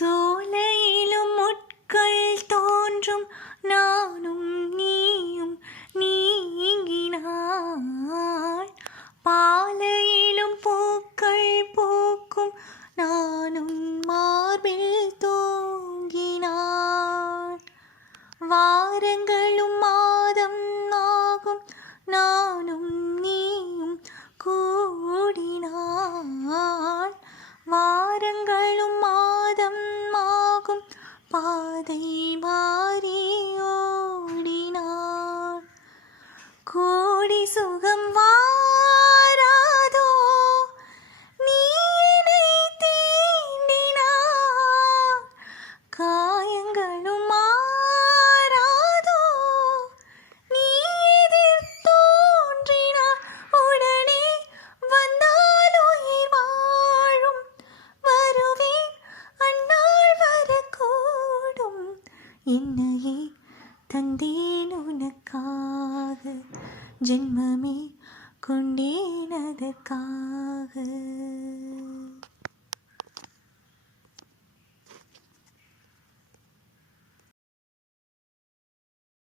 சோலையிலும் முட்கள் தோன்றும் நானும் நீயும் நீங்கினாள். பாலையிலும் பூக்கள் பூக்கும் நானும் மார்பில் தூங்கினாள். வாரங்களும் மாதம் ஆகும் நானும் நீயும் கூடினாள். வாரங்களும் மாதம் ஆகும் பாதை மாறி ஓடினாள். கோடி சுகம் வாராதோ நீ என்னை தீண்டினாய். காயங்களும் மாறாதோ நீ எதிர் தோன்றினாய். உடனே வந்தால் உயிர் வாழும் வருவேன் அந்நாள் வரக்கூடும். என்னையே தந்தேன் உனக்காக ஜென்மமே கொண்டேன் அதற்காக.